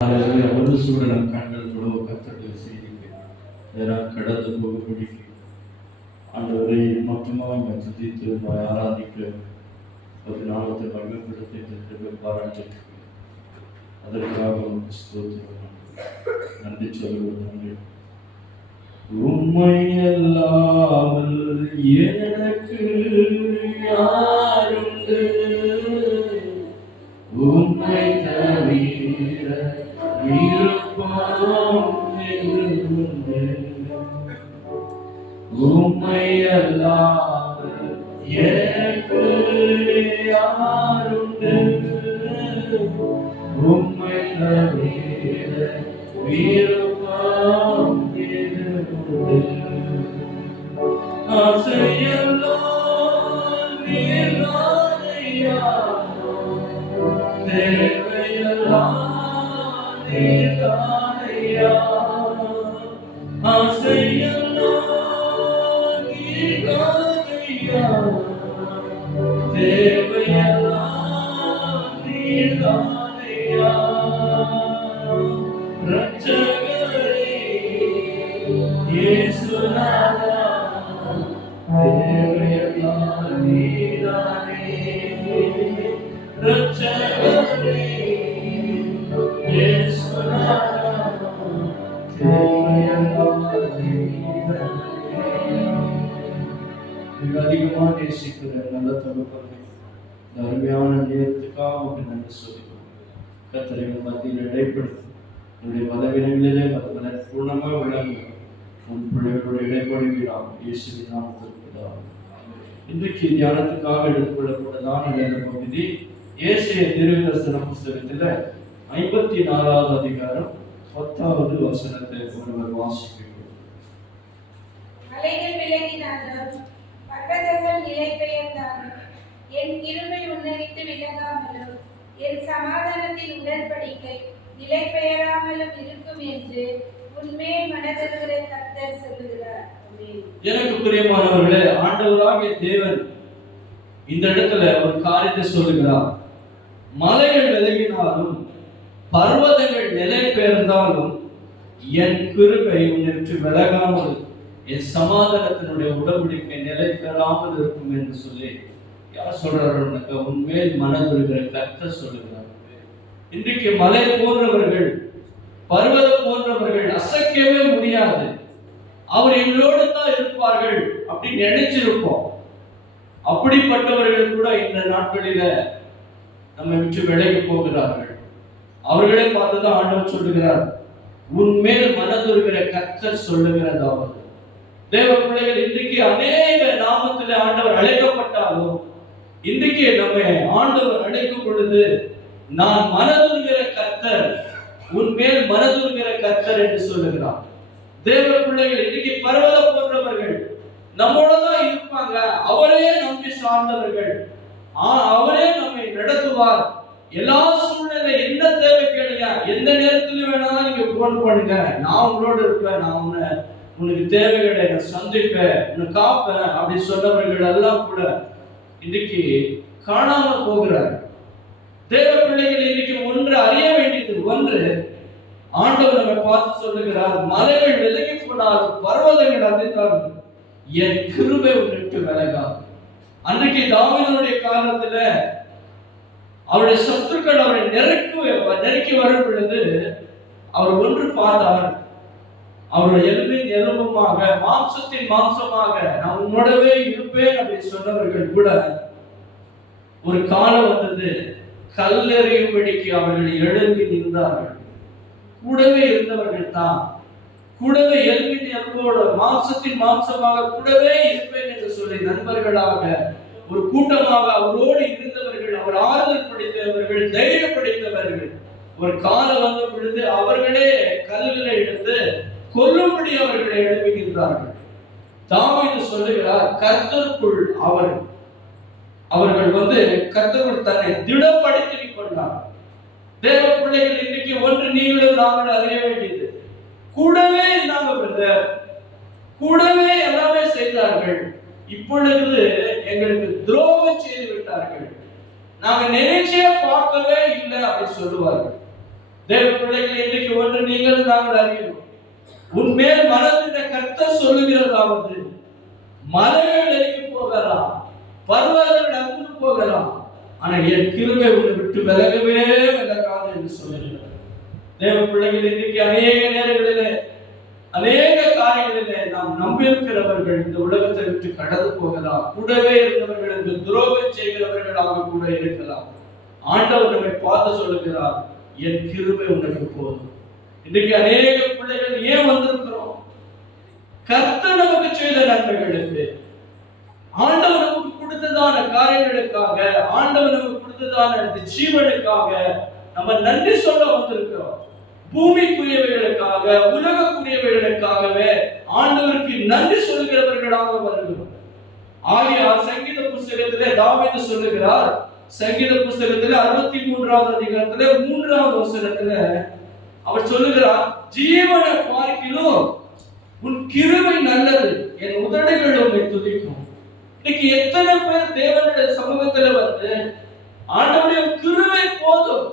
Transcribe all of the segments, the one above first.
ஒரு சூழலும் கண்கள் கூட கத்தடைய செய்திக்கு கடந்து போகும்படிக்கு ஆண்டவரை மொத்தமாக துதித்து ஆராதிக்க ஒரு நாமத்தை மகிமைப்படுத்தி பாராட்டு அதற்காக நன்றி சொல்வது. உம்மை அல்லாமல் எனக்கு யாருண்டு, உம்மை தவிர உம்மை அல்லாமல் எனக்கு யாருண்டு, உம்மை தவிர விருப்பம் ஆசையெல்லாம் நீர்தானையா, தேவையெல்லாம் நீர்தானையா, ஆசையெல்லாம் நீர்தானையா, தேவையெல்லாம் நீர்தானையா. ரட்சகரே இயேசுநாதா, தேவையெல்லாம் நீர்தானே. ரட்சகரே இயேசுநாதா, தேவையெல்லாம் நீர்தானே. மிக அதிகமாக நேசிக்கிற நல்ல தகப்பனே, இந்த அருமையான நேரத்துக்காக உங்களுக்கு நன்றி சொல்லிக்கிறோம். கர்த்தரை மத்தியில் இடைப்படுத்தி என்னுடைய பலவீனங்களிலே பூர்ணமாக விளங்க உன் பிள்ளைகளோட இடைப்படுகிறான் இயேசுவின் நாமத்திற்குதான். இன்றைக்கு தியானத்துக்காக எடுத்துக்கொள்ளப்பட்டதான வேத பகுதி ஏசாயா தீர்க்கதரிசன புஸ்தகத்தில் 54வது அதிகாரம் 10வது வசனத்தை ஒருவர் வாசிக்கிறோம். மலைகள் விலகினாலும் பர்வதங்கள் நிலை பெயர்ந்தாலும் என் கிருபை உன்னை விட்டு விலகாமலும் என் சமாதானத்தின் உடன்படிக்கை நிலை பெயராமலும் இருக்கும் என்று உன்மேல் மனதிருக்கிற கர்த்தர் சொல்லுகிறார். எனக்கு பிரியமானவர்களே, ஆண்டவராகிய தேவன் இந்த இடத்துல ஒரு காரியத்தை சொல்லுகிறார். மலைகள் விலகினாலும் பர்வதங்கள் நிலை பெயர்ந்தாலும் என் கிருபை உன்னை விட்டு விலகாமல் என் சமாதானத்தினுடைய உடன்படிக்கை நிலை பெறாமல் இருக்கும் என்று சொல்லி யார் சொல்றாரு? உன்மேல் மனதிருக்கிற கர்த்தர் சொல்லுகிறார். இன்றைக்கு மலை போன்றவர்கள், பர்வதம் போன்றவர்கள் அசைக்கவே முடியாது, அவர் எங்களோடு தான் இருப்பார்கள் அப்படின்னு நினைச்சிருப்போம். அப்படிப்பட்டவர்கள் கூட இந்த நாட்களில நம்ம விட்டு விலகி போகிறார்கள். அவர்களை பார்த்துதான் ஆண்டவர் சொல்லுகிறார், உன்மேல் மனதுருகிற கர்த்தர் சொல்லுகிறதாவது. தேவ பிள்ளைகள், இன்றைக்கு அநேக நாமத்திலே ஆண்டவர் அழைக்கப்பட்டாலும் இன்றைக்கு நம்ம ஆண்டவர் அழைக்கும் பொழுது நான் மனதுருகிற கர்த்தர், உன்மேல் மனதுருகிற கர்த்தர் என்று சொல்லுகிறார். தேவ பிள்ளைகள், இன்னைக்கு பர்வதம் போன்றவர்கள் நம்மோட தான் இருப்பாங்க. அவரே நம்பி சார்ந்தவர்கள், அவரே நம்மை நடத்துவார். எல்லா சூழ்நிலை என்ன தேவை கேளுங்க, எந்த நேரத்திலும் வேணாலும் நீங்க போன் பண்ணுங்க, நான் உங்களோட இருப்பேன், நான் உனக்கு தேவைகளை நான் சந்திப்பேன், உன்னை காப்பேன் அப்படி சொன்னவர்கள் எல்லாம் கூட இன்னைக்கு காணாம போகிறார். தேவ பிள்ளைகள், இன்னைக்கு ஒன்று அறிய வேண்டியது ஒன்று, ஆண்டவர் நம்மை பார்த்து சொல்லுகிறார், மலைகள் விலகி போனாலும் பர்வதங்கள் அதிர்ந்தாலும் என் கிருபை உன்னிட்டு விலகாது. அன்றைக்கு தாவீதுடைய காலத்துல அவருடைய சத்துருக்கள் அவரை நெருக்கி வரும் பொழுது அவர் ஒன்று பார்த்தார், அவருடைய எலும்பின் எலும்புமாக மாம்சத்தின் மாம்சமாக நான் உன்னோடவே இருப்பேன் அப்படி சொன்னவர்கள் கூட ஒரு காலம் வந்தது, கல்லெறியும்படிக்கு அவர்கள் எழும்பி நின்றார்கள். கூடவே இருந்தவர்கள் தான், கூடவே எலும்பின் எலும்போடு மாம்சத்தின் மாம்சமாக கூடவே இருப்பேன் என்று சொல்லி நண்பர்களாக ஒரு கூட்டமாக அவரோடு இருந்தவர்கள், அவர் ஆறுதல் படைத்தவர்கள், தைரியப்படுத்தவர்கள், ஒரு காலம் வந்த பொழுது அவர்களே கல்லுகளை எடுத்து கொல்லும்படி அவர்களை எழுப்புகின்றார்கள். தாவீது சொல்லுகிறார், கர்த்தருக்குள் அவர்கள் கர்த்தருக்குள் தன்னை திடப்படுத்திக் கொண்டார். தேவ பிள்ளைகள், இன்னைக்கு ஒன்று நீங்களும் நாங்கள் அறிய வேண்டியது, கூடவே இருந்தாங்க பிரதர், கூடவே எல்லாமே செய்தார்கள், இப்பொழுது எங்களுக்கு துரோகம் செய்து விட்டார்கள், நாங்க நினைச்சே பார்க்கவே இல்லை அப்படி சொல்லுவார்கள். தேவ பிள்ளைகளை இன்றைக்கு ஒன்று நீங்கள் நாங்கள் அறியணும். உன்மேல் மனதிருக்கிற கர்த்தர் சொல்லுகிறதாவது, மலைகள் நெருங்கி போகலாம், பர்வதங்கள் அகன்று போகலாம், ஆனா என் கிருபை உன்னை விட்டு விலகவே விலகாது என்று சொல்லுகிறார். தேவ பிள்ளைகள் இன்றைக்கு அநேக நேரங்களிலே அநேக காரியங்களிலே நாம் நம்பியிருக்கிறவர்கள் இந்த உலகத்தை விட்டு கடந்து போகலாம். கூடவே இருந்தவர்களுக்கு துரோகம் செய்கிறவர்களாக கூட இருக்கலாம். ஆண்டவர் நம்மை பார்த்து சொல்லுகிறார், என் கிருபை உனக்கு போதும். இன்றைக்கு அநேக பிள்ளைகள் ஏன் வந்திருக்கிறோம்? கர்த்தர் நமக்கு செய்த நன்மைகளுக்கு, ஆண்டவர் நமக்கு கொடுத்ததான காரியங்களுக்காக, ஆண்டவர் நமக்கு கொடுத்ததான ஜீவனுக்காக நம்ம நன்றி சொல்ல வந்திருக்கிறோம். பூமிக்குரியவைகளுக்காக, உலகக்குரியவைகளுக்காகவே ஆண்டவருக்கு நன்றி சொல்கிறவர்களாக வருகிறோம். ஆகையால் சங்கீத புஸ்தகத்திலே தாவீது சொல்லுகிறார், சங்கீத புஸ்தகத்திலே 63வது அதிகாரத்திலே 3வது வசனத்திலே அவர் சொல்லுகிறார், ஜீவனை பார்க்கிலும் உன் கிருபை நல்லது, என் உதடுகள் உம்மை துதிக்கும். இன்னைக்கு எத்தனை பேர் தேவனுடைய சமூகத்துல வந்து ஆண்டவருடைய கிருபை போதும்,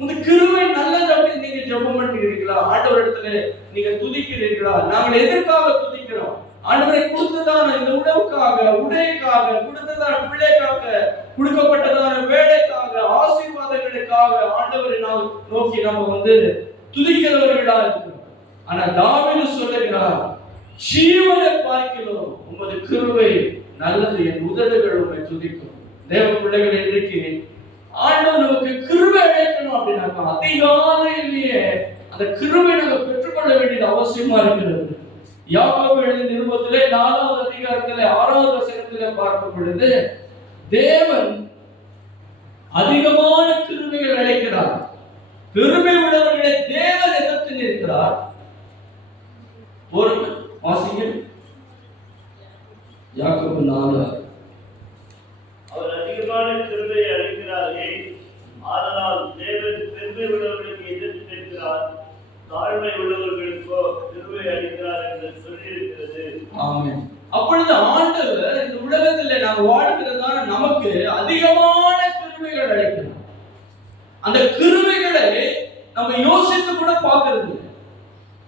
இந்த கிருபை நல்லது அப்படின்னு நீங்க ஜெபம் பண்ணுகிறீர்களா? ஆண்டவர் இடத்துல நீங்க துதிக்கிறீர்களா? நாங்கள் எதற்காக துதிக்கிறோம்? ஆண்டவரை கொடுத்ததான இந்த உணவுக்காக, உடைக்காக, கொடுத்ததான பிள்ளைக்காக, கொடுக்கப்பட்டதான வேலைக்காக, ஆசீர்வாதங்களுக்காக ஆண்டவரை நாம் நோக்கி நம்ம வந்து துதிக்கிறவர்களா இருக்கிறோம். ஆனா தாவீது சொல்லுகிறார், ஜீவனை பார்க்கிறோம் உமது கிருபை நல்லது, என் உதடுகள் உம்மை துதிக்கும். தேவ பிள்ளைகள் இன்றைக்கு ஆண்டவர் நமக்கு கிருபை அழைக்கணும் அப்படின்னாக்கா அதிகாலையிலேயே அந்த கிருபை நம்ம பெற்றுக்கொள்ள வேண்டியது அவசியமா இருக்கிறது. யாக்கோபு எழுதின நிருபத்திலே 4வது அதிகாரத்திலே 6வது வசனத்திலே பார்க்கும் பொழுது தேவன் அதிகமான கிருபைகள் அழைக்கிறார். பெருமை உள்ளவர்களை தேவன் எதிர்த்து நிற்கிறார். ஒரு வாசிங்கள் யாக்கோபு 4. அவர் அதிகமான கிருபையை அளிக்கிறார்கள், ஆதலால் தேவன் பெருமை உள்ளவர்களுக்கு எதிர்த்து நிற்கிறார், தாழ்மை உள்ளவர்களுக்கோ கிருபை அளிக்கிறார் என்று சொல்லியிருக்கிறது. ஆமென். அப்பொழுது ஆண்டவர் இந்த உலகத்தில் நாம் வாழ்கிறதான நமக்கு அதிகமான கிருபைகள் அளிக்கிறார். அந்த கிருபைகளை நம்ம யோசித்து கூட பார்க்கிறது.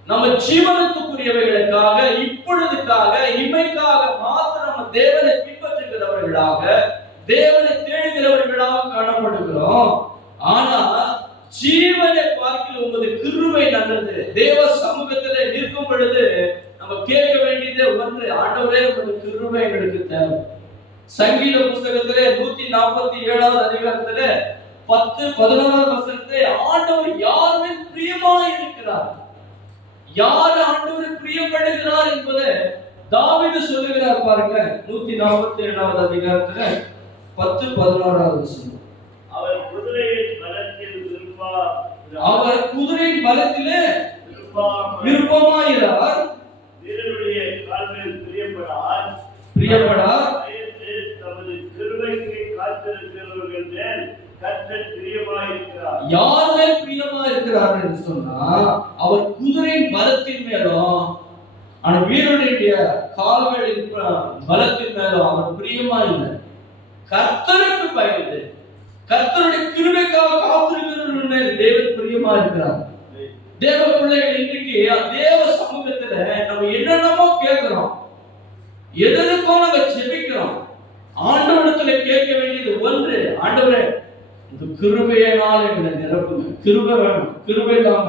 நம்ம ஜீவனத்துக்குரியவைகளுக்காக, இப்பொழுதுக்காக, இமைக்காக மாத்திரம் நம்ம தேவனை பின்பற்றுகிறவர்களாக, தேவனை தேடுகிறவர்களாக காணப்படுகிறோம். ஆனா ஜீவனை பார்க்கிற உமது கிருபை நல்லது. தேவ சமூகத்திலே நிற்கும் பொழுது நம்ம கேட்க வேண்டியது ஒன்று, ஆண்டவரே உமது கிருபை எங்களுக்கு தேவை. சங்கீத புஸ்தகத்திலே 147வது அதிகாரத்திலே 10-11வது வசனத்திலே ஆண்டவர் யார் மேல் பிரியமாய் இருக்கிறார், யார் ஆண்டவர் பிரியப்படுகிறார் என்பதை தாவீது சொல்லுகிறார். பாருங்க 147வது அதிகாரத்துல 10-11வது வசனம். அவர் குதிரையின் பலத்தில் விருப்பமாயிரார், வீரருடைய கால்மேல் பிரியப்படார், தமது கிருபைக்கு காத்திருக்கிறவர்கள் மேல் கர்த்தர் பிரியமாயிருக்கிறார். யார் மேல் பிரியமாயிருக்கிறார் என்று சொன்னா அவர் குதிரையின் பலத்தின் மேலும், ஆனா வீரனுடைய கால்களின் பலத்தின் மேலும் அவர் பிரியமா இல்லை. கர்த்தருக்கு பயந்து கர்த்தருடைய கிருபைக்காக காத்திருக்கிறவர்கள் மேல் தேவன் பிரியமா இருக்கிறார். தேவ பிள்ளைகள் இன்றைக்கு தேவ சமூகத்துல நம்ம என்னென்னமோ கேட்கிறோம், எதற்கோ நம்ம ஜெபிக்கிறோம். ஆண்டவரிடத்துல கேட்க வேண்டியது ஒன்று, ஆண்டவரே இந்த கிருபையினால் எங்களை நிரப்புங்க. கிருபை வேணும். கிருபை இல்லாம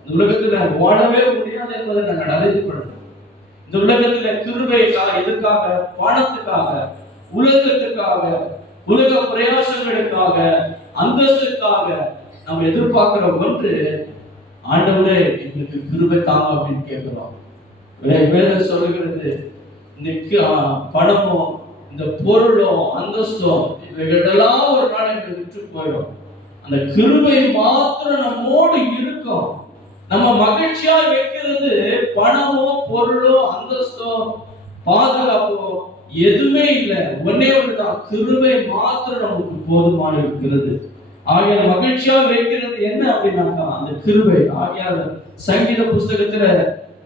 இந்த உலகத்துல வாழவே முடியாது என்பதை நாங்கள் அறிந்துபடுறோம். இந்த உலகத்துல கிருபைக்காக, எதுக்காக? பணத்துக்காக, உலகத்துக்காக, உலக பிரயாசங்களுக்காக, அந்தஸ்துக்காக நம்ம எதிர்பார்க்கிற ஒன்று, ஆண்டவரே எங்களுக்கு கிருபை தாங்க அப்படின்னு கேட்கிறோம். வேதம் சொல்லுகிறது, இந்த பணமோ, இந்த பொருளோ, அந்தஸ்தோ இவைகளெல்லாம் ஒரு நாள் எங்களுக்கு விட்டு போயிடும். அந்த கிருபை மாத்திரம் நம்மோடு இருக்கும். நம்ம மகிழ்ச்சியா வைக்கிறது பணமோ, பொருளோ, அந்தஸ்தோ, பாதுகாப்போ எதுவுமே இல்லை. ஒன்னே ஒன்றுதான், கிருபை மாத்திரம் நமக்கு போதுமான இருக்கிறது. ஆகிய மகிழ்ச்சியா வைக்கிறது என்ன அப்படின்னாக்கா அந்த கிருபை. ஆகிய சங்கீத புஸ்தகத்துல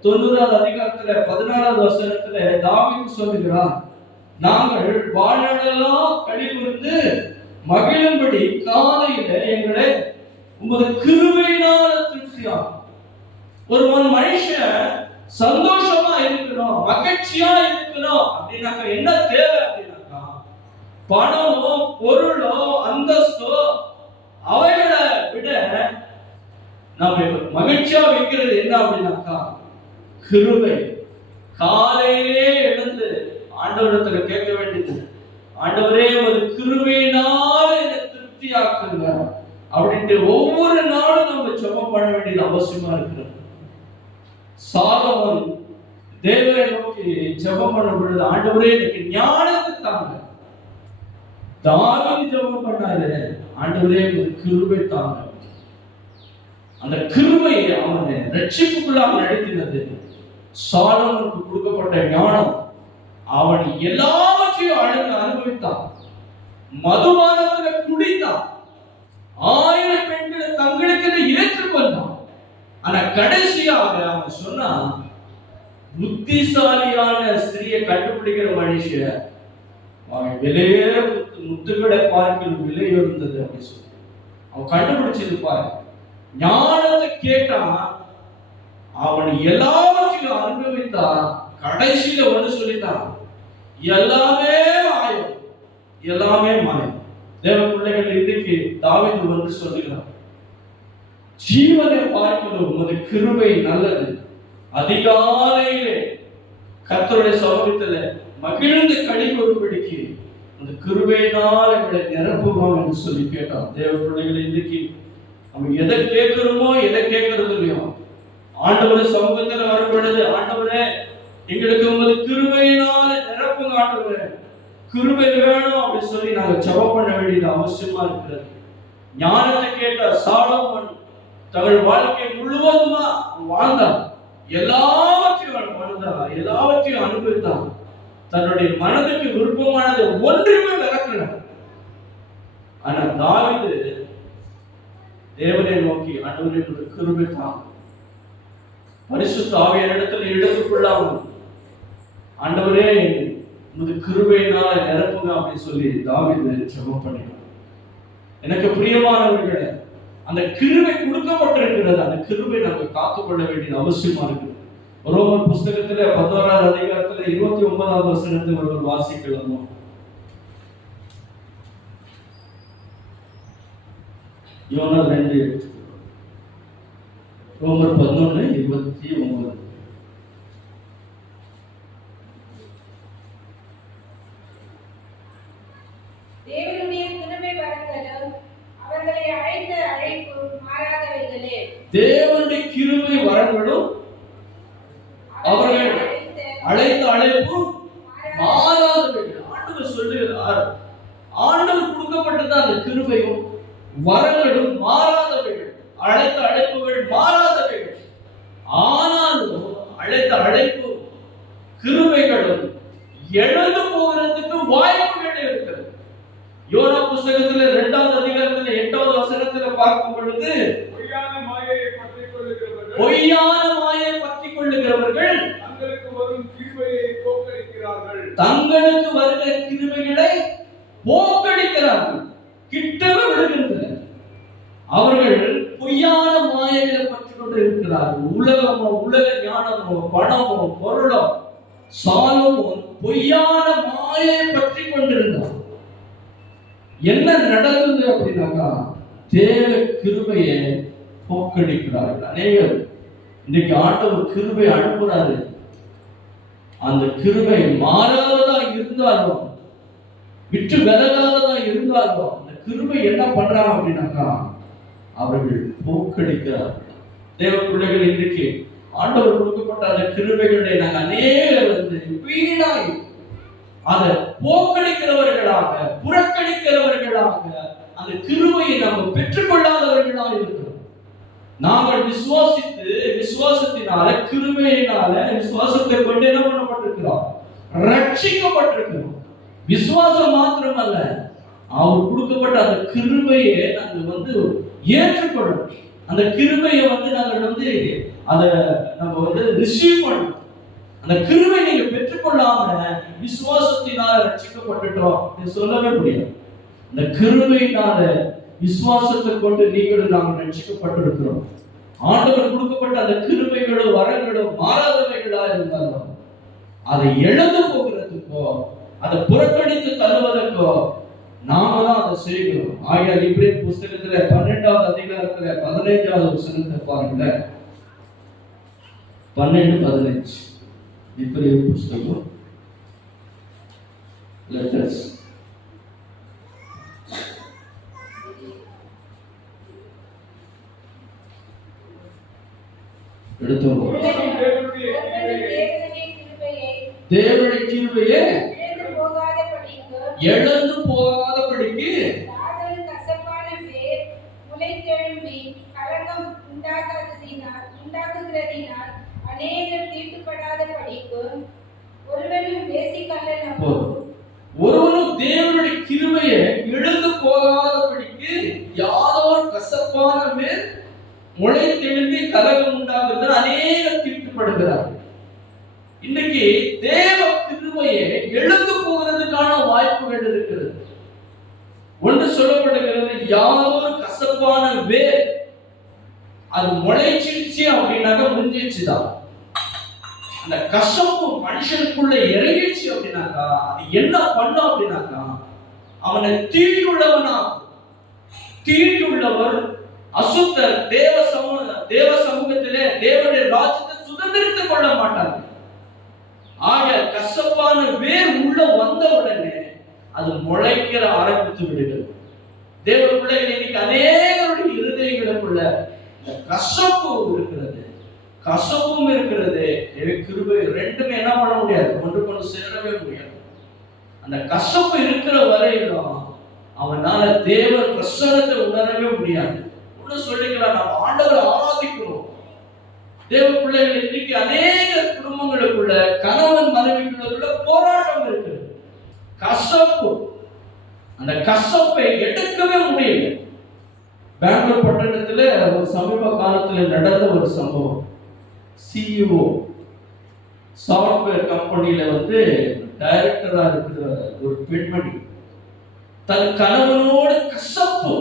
90வது அதிகாரத்துல 14வது வசனத்துல தாவீது சொல்லுகிறார், நாங்கள் வாழ்நாளெல்லாம் களிகூர்ந்து மகிழும்படி காலையில எங்களை உமது கிருபையினால திருப்தியாகும். ஒரு மனுஷன் சந்தோஷமா இருக்கணும், மகிழ்ச்சியா இருக்கணும் அப்படின்னாக்கா என்ன தேவை அப்படின்னாக்கா, பணமோ பொருளோ அந்தஸ்தோ அவைகளை விட நம்ம மகிழ்ச்சியா வைக்கிறது என்ன அப்படின்னாக்கா கிருபை. காலையிலே எழுந்து ஆண்டவரிடத்துல கேட்க வேண்டியது, ஆண்டவரே உமது கிருபையினால என்னை திருப்தியாக்குங்க அப்படின்ட்டு ஒவ்வொரு நாளும் நம்ம ஜெபம் பண்ண வேண்டியது அவசியமா இருக்கிறது. சாலமோன் தேவனை நோக்கி ஜெபம் பண்ண பொழுது, ஆண்டவரே எனக்கு ஞானத்தை தாங்க. தாவீது ஜெபம் பண்ணாரு, ஆண்டவரே உமது கிருபை தாங்க. அந்த கிருபை அவனை ரட்சிப்புக்குள்ளாக நடத்தினது. சாலமோனுக்கு கொடுக்கப்பட்ட ஞானம், அவன் எல்லாவற்றையும் அனுபவித்தான். மதுபானத்துல குடித்தான், 1000 பெண்களை தங்களுக்கு ஏற்றுக்கொண்டான். ஆனா கடைசியாக அவன் சொன்னான், புத்திசாலியான ஸ்திரியை கண்டுபிடிக்கிற மனுஷன் அவன் விலையேற முத்துக்களை பார்க்கணும் விலை இருந்தது அப்படின்னு சொல்லி அவன் கண்டுபிடிச்சது பாரு. ஞானத்தை கேட்டான், அவன் எல்லாவற்றையும் அனுபவித்தான். கடைசியில வந்து சொல்லிட்டான், எல்லாமே மாயம், எல்லாமே மாயம். தேவ பிள்ளைகள், இன்றைக்கு தாவீது வந்து சொல்லுகிறான், ஜீவனை பார்க்கிறோம் உமது கிருபை நல்லது. அதிகாலையிலே கர்த்தருடைய சமூகத்துல மகிழ்ந்து களி கூறும்படிக்கு அந்த கிருபையினால் எங்களை நிரப்புவோம் என்று சொல்லி கேட்டான். தேவ பிள்ளைகளை, இன்றைக்கு நம்ம எதை கேட்கிறோமோ எதை கேட்கறது இல்லையோ, ஆண்டவருடைய சமூகத்தில் வரும் பொழுது, ஆண்டவரே எங்களுக்கு உமது கிருபையினால நிரப்புங்க, ஆண்டவரே கிருபை வேணும் அப்படின்னு சொல்லி நாங்க ஜெபம் பண்ண வேண்டியது அவசியமா இருக்கிறது. ஞானத்தை கேட்ட சாலமோன் தங்கள் வாழ்க்கை முழுவதுமா வாழ்ந்தான், எல்லாவற்றையும் வாழ்ந்தான், எல்லாவற்றையும் அனுபவித்தான். தன்னுடைய மனதுக்கு விருப்பமானது ஒன்றுமே விளக்கல. ஆனா தாவீது தேவனை நோக்கி, ஆண்டவரே கிருபை தான், பரிசுத்த ஆவியாரிடத்தில் எடுத்துக்கொள்ளாமல், ஆண்டவரே உமது கிருபையினால நிரப்புங்க அப்படின்னு சொல்லி தாவீது ஜெபம் பண்ணினான். எனக்கு பிரியமானவர்களே, அந்த கிருபை கொடுக்கப்பட்டிருக்கிறது. அந்த கிருபை நம்ம காத்துக்கொள்ள வேண்டியது அவசியமா இருக்கு. ரோமர் புஸ்தகத்துல 11வது அதிகாரத்துல 29வது வசனத்தை ஒருவர் வாசிக்கலாமா? யோனா 2, ரோமர் 11:29. தேவனுடைய கிருபை வரங்களும் அவர்களை அழைத்த அழைப்பு மாறாதவைகளே. தேவனுடைய கிருபை வரங்களும் அவர்கள் அழைத்த அழைப்பு மாறாதவைகள். ஆண்டவர் சொல்லுகிறார், ஆண்டவர் கொடுக்கப்பட்டது அந்த கிருபையும் வரங்களும் மாறாதவைகள், அழைத்த அழைப்புகள் மாறாதவைகள். ஆனாலும் அழைத்த அழைப்பு கிருபைகளும் எழுந்து போகிறதுக்கு வாய்ப்புகள் இருக்கிறது. யோனா புஸ்தகத்துல 2வது அதிகாரத்துல 8வது வசனத்துல பார்க்கும் பொழுது, பொய்யான மாயையை பற்றிக் கொள்ளுகிறவர்கள் தங்களுக்கு வரும் கிருபையை போக்கடிக்கிறார்கள், தங்களுக்கு வருகிற கிருபைகளை போக்கடிக்கிறார்கள், கிட்டவே விடுகிறது. அவர்கள் பொய்யான மாயைகளை பற்றிக் கொண்டு இருக்கிறார்கள். உலகமோ, உலக ஞானமோ, பணமோ, பொருளோ, சாலமோன் பொய்யான மாயை பற்றி கொண்டிருந்தார். என்ன நடந்தது அப்படின்னாக்கா, தேவ கிருபையை போக்கடிக்கிறார்கள். அநேகர் இன்னைக்கு ஆண்டவர் கிருபை அனுப்புறாரு, அந்த கிருபை மாறாததா இருந்தாலும், விட்டு விலகாததா இருந்தாலும், அந்த கிருபை என்ன பண்றாங்க அப்படின்னாக்கா, அவர்கள் போக்கடிக்கிறார்கள். தேவ பிள்ளைகள், இன்றைக்கு ஆண்டவர் கொடுக்கப்பட்ட அந்த கிருபைகளை நாங்கள் அநேகர் வந்து வீணாய் அதை போக்கடிக்கிறவர்களாக, புறக்கணிக்கிறவர்களாக, அந்த கிருபையை நாம் பெற்றுக்கொள்ளாதவர்களாக இருக்கிறோம். நாங்கள் விசுவாசித்து, விசுவாசத்தினால, கிருபையினால, விசுவாசத்தை கொண்டு என்ன பண்ணப்பட்டிருக்கிறோம்? ரட்சிக்கப்பட்டிருக்கிறோம். விசுவாசம் மாத்திரமல்ல, அவர் கொடுக்கப்பட்ட அந்த கிருபையை நாங்கள் வந்து ஏற்றுக்கொள்ளணும். அந்த கிருபையை வந்து நாங்கள் வந்து அதை நம்ம வந்து ரிசீவ் பண்ணணும். அந்த கிருபை நீங்க பெற்றுக்கொள்ளாம விசுவாசத்தினால ரட்சிக்கப்பட்டுட்டோம் சொல்லவே முடியாது. அந்த கிருபையினால விசுவாசத்தை கொண்டு நீங்களும் நாங்கள் ரட்சிக்கப்பட்டிருக்கிறோம். ஆண்டவர் கொடுக்கப்பட்ட அந்த கிருபைகளும் வரங்களும் மாறாதவைகளா இருந்தாலும் அதை இழந்து போகிறதுக்கோ அதை புறக்கணித்து தள்ளுவதற்கோ நாம தான் அதை செய்யணும். ஆகையால் எபிரேயர் புஸ்தகத்துல 12வது அதிகாரத்துல 15வது வசனத்தை பாருங்க. 12:15 எபிரேயர் புஸ்தகம் லெட்டர்ஸ் எடுத்தோம். தேவனுடைய கிருபையை இழந்து போகாதபடிக்கு முளைத்தெழும்பி கலக்கம் உண்டாக்குகிறதினால் அநேகர் தீட்டுப்படாதபடிக்கு ஒருவனும் ஒருவனும் தேவனுடைய கிருபையை இழந்து போகாதபடிக்கு யாதோர் கசப்பான மேல் முளைத்தெழும்பி கலகம் உண்டாகுறது அநேகர் தீட்டுப்படுகிறார்கள். இன்னைக்கு தேவ கிருபையை எழுந்து போகிறதுக்கான வாய்ப்புகள் இருக்கிறது. ஒன்று சொல்லப்படுகிறது, யாரோ கசப்பான வேர் அது முளைச்சிருச்சு அப்படின்னாக்க முடிஞ்சிச்சுதான். அந்த கசப்பு மனுஷனுக்குள்ள இறங்கிடுச்சு அப்படின்னாக்கா அது என்ன பண்ணும் அப்படின்னாக்கா அவனை தீட்டுள்ளவனா, தீட்டுள்ளவர் அசுத்தர், தேவ சமூகத்திலே தேவனுடைய ராஜ்யத்தை சுதந்திரித்துக் கொள்ள மாட்டார்கள். ஆக கசப்பான வேர் உள்ள வந்த உடனே அது முளைக்கிற ஆரம்பித்து விடுகிறது. தேவ பிள்ளைகள் இன்னைக்கு அநேகருடைய இருதயங்களுக்குள்ள கசப்பு இருக்கிறது, கசப்பும் இருக்கிறது. கிருபை ரெண்டுமே என்ன பண்ண முடியாது, ஒன்றுக்கொண்டு சேரவே முடியாது. அந்த கசப்பு இருக்கிற வரையிலும் அவனால தேவ பிரசன்னத்தை உணரவே முடியாது. ஒண்ணு சொல்லிக்கலாம், நம்ம ஆண்டவரை ஆராதிக்கிறோம். தேவ பிள்ளைகள் இன்னைக்கு அநேக குடும்பங்களுக்குள்ள கணவன் மனைவிக்குள்ள போராட்டம் இருக்கு, கசப்பு. அந்த கசப்பை எடுக்கவே முடியல. பெங்களூர் பட்டணத்துல ஒரு சமீப காலத்துல நடந்த ஒரு சம்பவம். CEO சாஃப்ட்வேர் கம்பெனியில டைரக்டரா இருக்கிற ஒரு பெண்மணி தன் கணவனோட கசப்பு,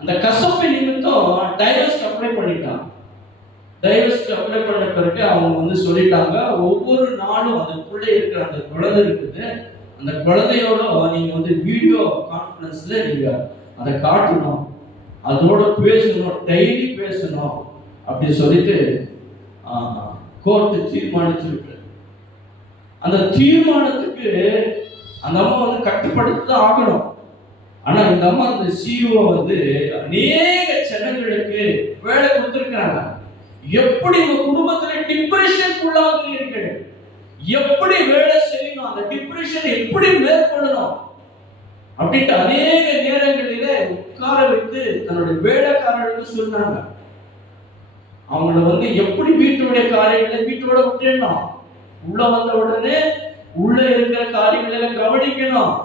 அந்த கசப்பை நிமித்தம் டைவர்ஸ் அப்ளை பண்ணிட்டான். டைவர்ஸ்க்கு அப்ளை பண்ண பிறகு அவங்க சொல்லிட்டாங்க, ஒவ்வொரு நாளும் அதுக்குள்ள இருக்கிற அந்த குழந்தை இருக்குது, அந்த குழந்தையோட நீங்க வீடியோ கான்ஃபரன்ஸ்ல நீங்க அதை காட்டணும், அதோட பேசணும், டெய்லி பேசணும் அப்படி சொல்லிட்டு கோர்ட்டு தீர்மானிச்சிருக்கு. அந்த தீர்மானத்துக்கு அந்த அம்மா கட்டுப்படுத்தி தான் ஆகணும். ஆனா இந்த அம்மா அந்த CEO அநேக ஜனங்களுக்கு வேலை கொடுத்திருக்காங்க. எப்படி உங்க குடும்பத்துல டிப்ரெஷன் உள்ளாகிறீர்கள், எப்படி வேலை செய்யணும், அந்த டிப்ரெஷன் எப்படி மேற்கொள்ளணும் அப்படின்ட்டு அநேக நேரங்களிலே உட்கார வைத்து தன்னுடைய வேலைக்காரர்களுக்கு சொன்னாங்க. அவங்கள எப்படி வீட்டுடைய காரியங்களை வீட்டோட விட்டுடணும், உள்ள வந்த உடனே உள்ள இருக்கிற காரியங்களை கவனிக்கணும்,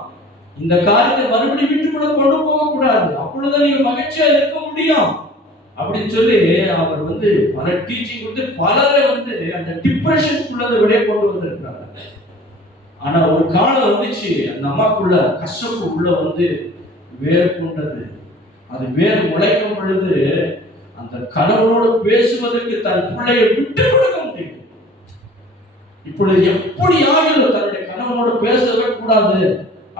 இந்த காரியத்தை மறுபடியும் வீட்டுக்குள்ள கொண்டு போக கூடாது, அப்பொழுதுதான் நீங்க மகிழ்ச்சியா இருக்க முடியும் அப்படின்னு சொல்லி அவர் பல டீச்சிங் கொடுத்து பலரை அந்த டிப்ரெஷனுக்குள்ளதை வெளியே கொண்டு வந்திருக்கிறாங்க. ஆனா ஒரு காலம் வந்துச்சு, அந்த அம்மாக்குள்ள கஷ்டப்பு உள்ள வேர் கொண்டது. அது வேர் முளைக்கும் பொழுது அந்த கணவனோடு பேசுவதற்கு தன் பிள்ளையை விட்டு கொடுக்க முடியும். இப்பொழுது எப்படி ஆகிடும் தன்னுடைய கணவனோடு பேசவே கூடாது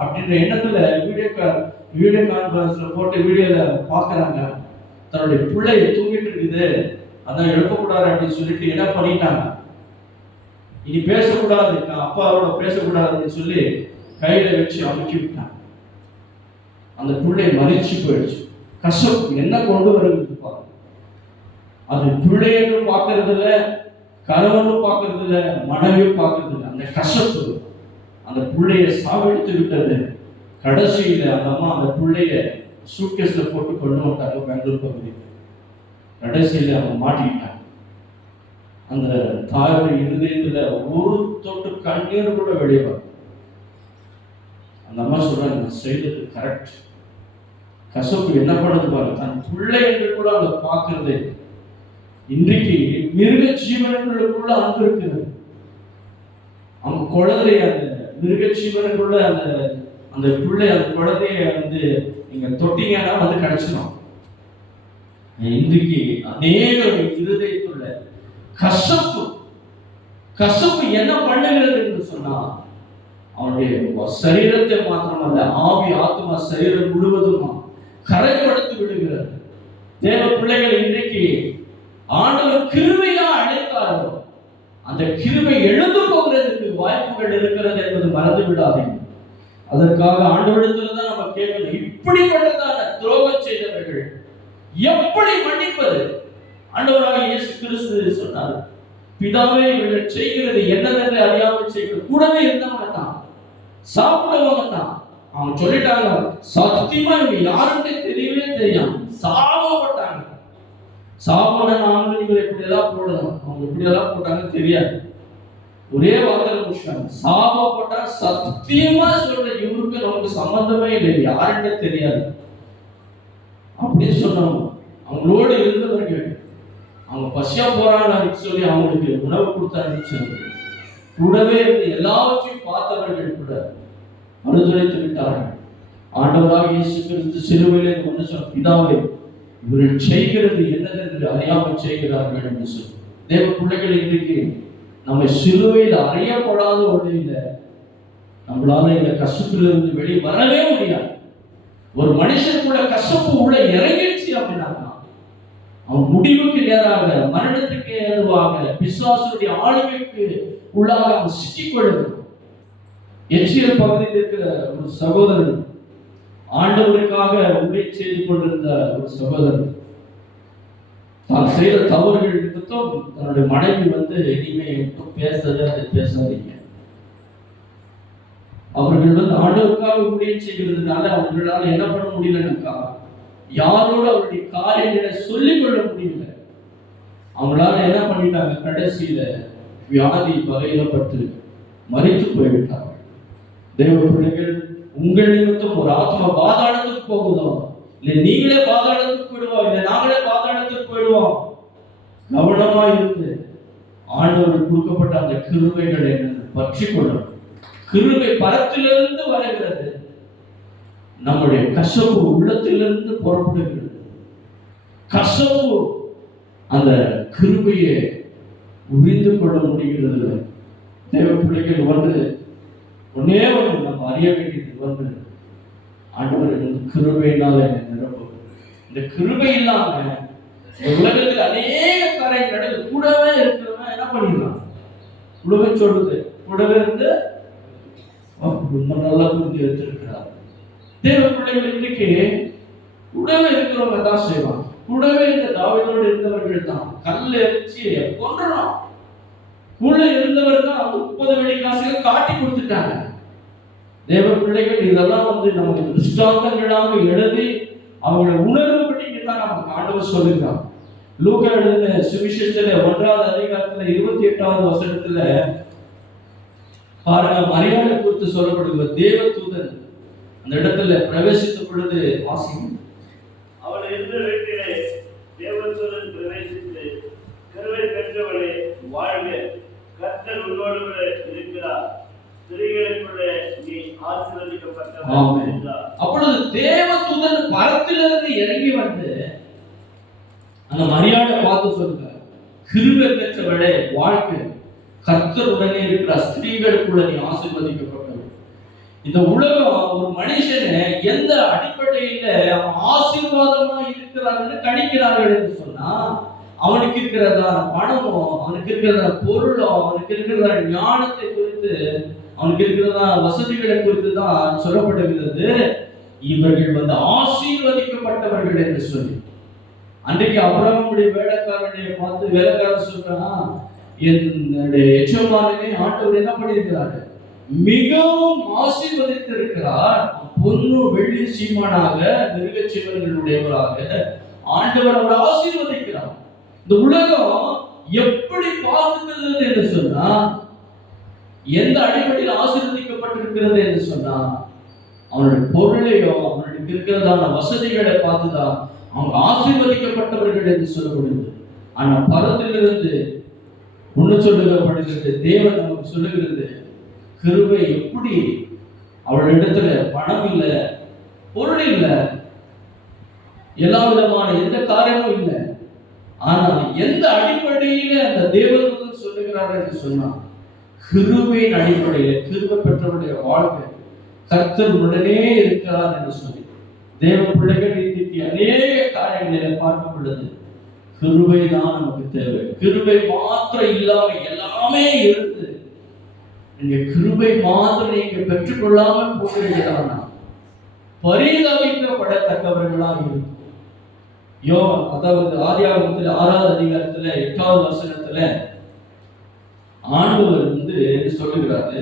அப்படின்ற எண்ணத்துல வீடியோ கான்ஃபரன்ஸ்ல போட்டு வீடியோல பாக்குறாங்க. தன்னுடைய பிள்ளை தூங்கிட்டு இருக்குது, அதான் எழுப்பக்கூடாது அப்படின்னு சொல்லிட்டு என்ன பண்ணிட்டாங்க, இனி பேசக்கூடாது, அப்பாவோட பேசக்கூடாதுன்னு சொல்லி கையில வச்சு அமுக்கி விட்டாங்க. அந்த பிள்ளை மறிச்சு போயிடுச்சு. கசப்பு என்ன கொண்டு வருது பாருங்க. அது பிள்ளைன்னு பார்க்கறது இல்ல, கணவனும் பார்க்கறது இல்ல, மனைவியும் பார்க்கறது இல்லை. அந்த கசப்பு அந்த பிள்ளைய சாவடித்து விட்டது. கடைசியில அந்த அம்மா அந்த பிள்ளைய சூட்கேஸ்ல போட்டு கொண்டு வந்தாங்க பெங்களூர் பகுதியில். கடைசியில அவங்க மாட்டிக்கிட்டாங்க. அந்த தாயோட இருதயத்துல ஒரு தொட்டு கண்ணீர் கூட வெளியே வரும். அந்த அம்மா சொல்றாங்க, நான் செய்தது கரெக்ட். கசப்பு என்ன பண்ணுது பாருங்க, தன் பிள்ளை என்று கூட அதை பார்க்கறதே. இன்றைக்கு மிருக ஜீவனங்களுக்குள்ள அன்பு இருக்குது. அவங்க குழந்தைய அந்த மிருக ஜீவனுக்குள்ள அந்த பிள்ளை அந்த குழந்தைய நீங்க தொட்டீங்கன்னா வந்து கிடைச்சிடும். இன்றைக்கு அநேக இருதயத்துள்ள கசப்பு கசப்பு என்ன பண்ணுகிறது என்று சொன்னா, அவனுடைய சரீரத்தை மாத்திரமல்ல, ஆவி ஆத்மா சரீரம் முழுவதும் கரைப்படுத்தி விடுகிறது. தேவ பிள்ளைகள், இன்றைக்கு ஆண்டவர் கிருபையா அழைத்தாரோ அந்த கிருபை எழுந்து போகிறதுக்கு வாய்ப்புகள் இருக்கிறது என்பது மறந்து விடாதீங்க. அதற்காக ஆண்டவரிடத்துல தான் நம்ம கேட்கணும், இப்படிப்பட்டதான துரோகம் செய்தவர்கள் எப்படி மன்னிப்பது? ஆண்டவராக இயேசு கிறிஸ்து சொன்னார், பிதாவே இவர்கள் செய்கிறது என்னவென்று அறியாமல் செய்கிறது. கூடவே இருந்தவங்க தான், சாப்பிட்டவங்க தான். அவங்க சொல்லிட்டாங்க, சத்தியமா இவங்க யாருன்னு தெரியவே தெரியாம சாபப்பட்டாங்க. சாபன நாங்கள் இவங்க இப்படி எல்லாம் போடலாம், அவங்க இப்படி எல்லாம் போட்டாங்க தெரியாது. ஒரே வார்த்தையில முடிச்சாங்க, சாபப்பட்டா சத்தியமா சொல்ற இவருக்கு நமக்கு சம்பந்தமே இல்லை, யாருன்னு தெரியாது அப்படின்னு சொன்னவங்க. அவங்களோடு இருந்தவர்கள் அவங்க பசியா போறாங்கன்னு சொல்லி அவங்களுக்கு உணவு கொடுத்து அனுப்பிச்சாங்க. கூடவே இருந்து எல்லாவற்றையும் பார்த்தவர்கள் கூட அனுசரித்து விட்டார்கள். ஆண்டவராக இயேசு கிறிஸ்து சிலுவையிலே ஒன்று சொன்ன, பிதாவே இவர்கள் செய்கிறது என்னதென்று அறியாமல் செய்கிறார்கள் என்று சொல்லி. தேவ பிள்ளைகள், இன்றைக்கு நம்ம சிலுவையில் அறியப்படாத ஒன்று இல்லை. நம்மளால இந்த கஷ்டத்திலிருந்து வெளியே வரவே முடியாது. ஒரு மனுஷனுக்குள்ள கசப்பு உள்ள இறங்கிடுச்சு அப்படின்னாங்க, அவன் முடிவுக்கு நேராக மரணத்துக்கு ஏதுவாக பிசாசுடைய ஆளுமைக்கு உள்ளாக அவன் சிக்கிக்கொள்ளும். எச்சியல் பகுதியில் இருக்கிற ஒரு சகோதரன், ஆண்டவருக்காக உள்ளே செய்து கொண்டிருந்த ஒரு சகோதரன், தான் செய்த தவறுகள் நிமித்தம் தன்னுடைய மனைவி இனிமே பேசாதீங்க. அவர்கள் ஆண்டவருக்காக ஊழியம் செய்கிறதுனால அவர்களால் என்ன பண்ண முடியலன்னாக்கா, யாரோட அவருடைய காரியங்களை சொல்லிக் கொள்ள முடியல. அவங்களால என்ன பண்ணிட்டாங்க, கடைசியில வியாதி பகையிடப்பட்டு மரித்து போய்விட்டார்கள். தேவ பிள்ளைகள், உங்கள் நிமித்தம் ஒரு ஆத்மா பாதாளத்துக்கு போகுதோ, இல்லை நீங்களே பாதாளத்துக்கு போயிடுவோம், இல்லை நாங்களே பாதாளத்துக்கு போயிடுவோம், கவனமா இருந்து ஆண்டவருக்கு கொடுக்கப்பட்ட அந்த கிருபைகளை பற்றி கொள்ளணும். கிருபை பரத்திலிருந்து வருகிறது, நம்முடைய கசப்பு உள்ளத்திலிருந்து புறப்படுகிறது. கசப்பு அந்த கிருபையை உறிந்து கொள்ள முடிகிறது. தேவ பிள்ளைகள், ஒன்னே ஒன்று நம்ம அறிய வேண்டியது, ஆண்டவர் கிருபையினால நிரப்பும். இந்த கிருபை இல்லாம உலகத்தில் அநேக காரியங்கள் கூடவே இருக்கிறவன் என்ன பண்ணிடலாம், கூடவே சொல்லுது, கூடவே இருந்து ரொம்ப நல்லா புரிஞ்சு எடுத்திருக்கிறார். தேவ பிள்ளைகள், இன்னைக்கு கூடவே இருக்கிறவங்க தான் செய்வாங்க. கூடவே இருந்த தாவீதோடு இருந்தவர்கள் தான் கல்ல எரிச்சு கொன்றணும். கூட இருந்தவர் தான் 30 வெள்ளி காசுகள் காட்டி கொடுத்துட்டாங்க. தேவ பிள்ளைகள், இதெல்லாம் நமக்கு திருஷ்டாந்தங்களாக எழுதி அவங்களுடைய உணர்வுபடி தான் நமக்கு ஆண்டவர் சொல்லுகிறார். லூக்கா எழுதின சுவிசேஷத்துல 1வது அதிகாரத்துல 28வது வசனத்துல பாருங்க, மரியாதை குறித்து சொல்லப்படுகிற தேவ தூதன் அந்த இடத்துல பிரவேசித்த பொழுது வாசிங்க. அவள் இருந்த வீட்டிலே தேவதூதன் பிரவேசித்து, கருவை பெற்றவளே வாழ்க, கர்த்தர் உன்னோடு கூட இருக்கிறார், ஸ்திரீகளுக்குள்ளே நீ ஆசீர்வதிக்கப்பட்டவள் என்றார். அப்பொழுது தேவதூதன் பரத்திலிருந்து இறங்கி வந்து அந்த மரியாதை பார்த்து சொல்லுங்க, கிருபை பெற்றவளே வாழ்க, கர்த்தர் உடனே இருக்கிற ஸ்திரீகளுக்குள்ள நீ ஆசீர்வதிக்கப்பட்டவள். இந்த உலகம் ஒரு மனுஷனை எந்த அடிப்படையில அவன் ஆசீர்வாதமா இருக்கிறான்னு கணிக்கிறார்கள் என்று சொன்னா, அவனுக்கு இருக்கிறதான பணமோ, அவனுக்கு இருக்கிறதான பொருளோ, அவனுக்கு இருக்கிறதான ஞானத்தை குறித்து, அவனுக்கு இருக்கிறதான வசதிகளை குறித்து தான் சொல்லப்படுகிறது இவர்கள் ஆசீர்வதிக்கப்பட்டவர்கள் என்று சொல்லி. அன்றைக்கு அபிரகாமுடைய வேலைக்காரனை பார்த்து வேலைக்காரன் சொல்றான், என்னுடைய எஜமானனை ஆண்டவர் என்ன பண்ணியிருக்கிறாரு, மிகவும் ஆசீர்வதித்திருக்கிறார், பொன்னு வெள்ளி சீமானாக மிருக ஜீவன்களுடையவராக ஆண்டவர் அவரை ஆசீர்வதிக்கிறார். இந்த உலகம் எப்படி பார்க்கிறது என்று சொன்னா, எந்த அடிப்படையில் ஆசீர்வதிக்கப்பட்டிருக்கிறது என்று சொன்னா, அவனுடைய பொருளையோ அவனுக்கு இருக்கிறதான வசதிகளை பார்த்துதான் அவங்க ஆசீர்வதிக்கப்பட்டவர்கள் என்று சொல்லப்படுகிறது. ஆனா பரத்திலிருந்து ஒண்ணு சொல்லுகிறப்படுகிறது, தேவன் நமக்கு சொல்லுகிறது, கிருபை எப்படி அவளிடத்துல பணம் இல்லை, பொருள் இல்லை, எல்லா விதமான எந்த காரியமும் இல்லை. ஆனால் எந்த அடிப்படையில அந்த தேவதூதன் சொல்லுகிறார் என்று சொன்னார், கிருபையின் அடிப்படையில் கிருபை பெற்றவருடைய வாழ்க்கை கர்த்தர் உடனே இருக்கிறார் என்று சொல்லி தேவ பிள்ளைகள் இன்றைக்கு அநேக காரியங்களை பார்க்கும் பொழுது கிருபை தான் நமக்கு தேவை. கிருபை மாத்திரம் இல்லாம எல்லாமே இருந்து நீங்க கிருபை மாத்திரம் நீங்க பெற்றுக்கொள்ளாம போகிறீர்களா பரிதவிக்கப்படத்தக்கவர்களாக இருக்கும். யோவான் அதாவது ஆதியாகமத்தில் 6வது அதிகாரத்துல 8வது வசனத்துல ஆண்டவர் சொல்லுகிறாரு,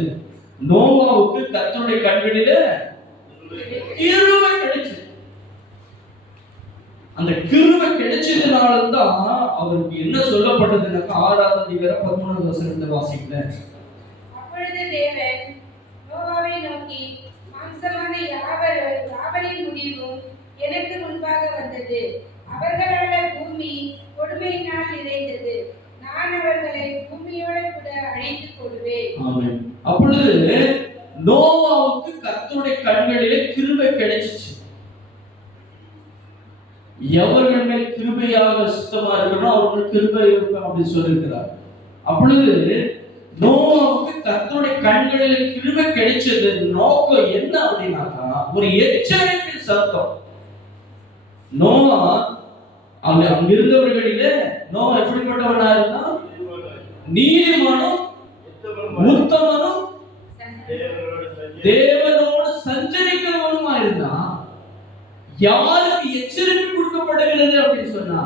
நோவாவுக்கு கர்த்தருடைய கண்களில கிருபை கிடைச்சது. அந்த கிருபை கிடைச்சதுனால்தான் அவருக்கு என்ன சொல்லப்பட்டதுன்னாக்கா 6வது அதிகாரம் 13வது வசனத்தை வாசிக்கிறேன். அப்பொழுது தேவன் நோவாவை நோக்கி, மாம்சமான யாவரின் முடிவும் எனக்கு முன்பாக வந்தது. அவர்களால பூமி கொடுமையினால் நிறைந்தது. நான் அவர்களை பூமியோடு கூட அழித்துக் கொள்வேன். ஆமென். அப்பொழுது நோவாவுக்கு கர்த்தருடைய கண்களிலே கிருபை கிடைச்சிச்சு. எவர்கள் மேல் கிருபையாக சுத்தமா இருக்கணும் அவர்கள் கிருபை இருக்கும் அப்படி சொல்லியிருக்கிறார். அப்பொழுது நோவாவுக்கு கர்த்தருடைய கண்களிலே கிருபை கிடைச்சது நோக்கம் என்ன அப்படின்னாக்கா, ஒரு எச்சரிப்பின் சத்தம். நோவா அங்கிருந்தவர்களிலே நோவா எப்படிப்பட்டவனா இருந்தா, நீதிமானும் உத்தமனும் தேவனோடு சஞ்சரிக்கிறவனுமா இருந்தான். யாருக்கு எச்சரிக்கை கொடுக்கப்படுகிறது அப்படின்னு சொன்னா,